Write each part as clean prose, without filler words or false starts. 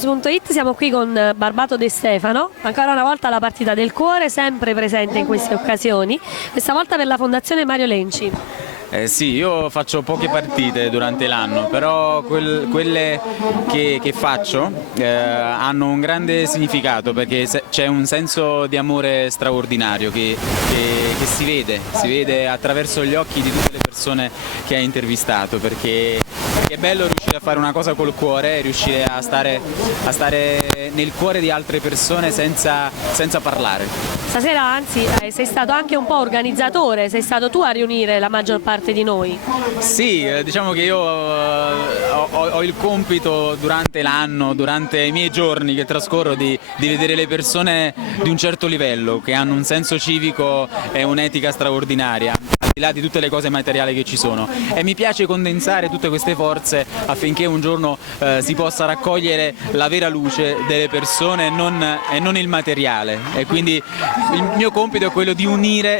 StreetNews.it, siamo qui con Barbato De Stefano, ancora una volta la partita del cuore, sempre presente in queste occasioni, questa volta per la Fondazione Mario Lenci. Sì, io faccio poche partite durante l'anno, però quelle che faccio hanno un grande significato, perché c'è un senso di amore straordinario che si vede attraverso gli occhi di tutte le persone che hai intervistato, perché è bello riuscire a fare una cosa col cuore, riuscire a stare nel cuore di altre persone senza parlare. Stasera anzi sei stato anche un po' organizzatore, sei stato tu a riunire la maggior parte di noi. Sì, diciamo che io ho il compito durante l'anno, durante i miei giorni che trascorro, di vedere le persone di un certo livello, che hanno un senso civico e un'etica straordinaria, al di là di tutte le cose materiali che ci sono, e mi piace condensare tutte queste forze affinché un giorno si possa raccogliere la vera luce delle persone e non il materiale, e quindi il mio compito è quello di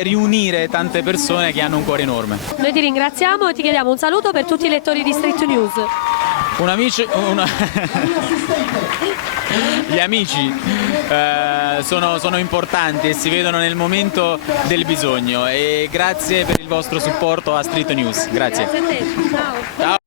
riunire tante persone che hanno un cuore enorme. Noi ti ringraziamo e ti chiediamo un saluto per tutti i lettori di Street News. Gli amici sono importanti e si vedono nel momento del bisogno, e grazie per il vostro supporto a Street News. Grazie. Grazie a te. Ciao. Ciao.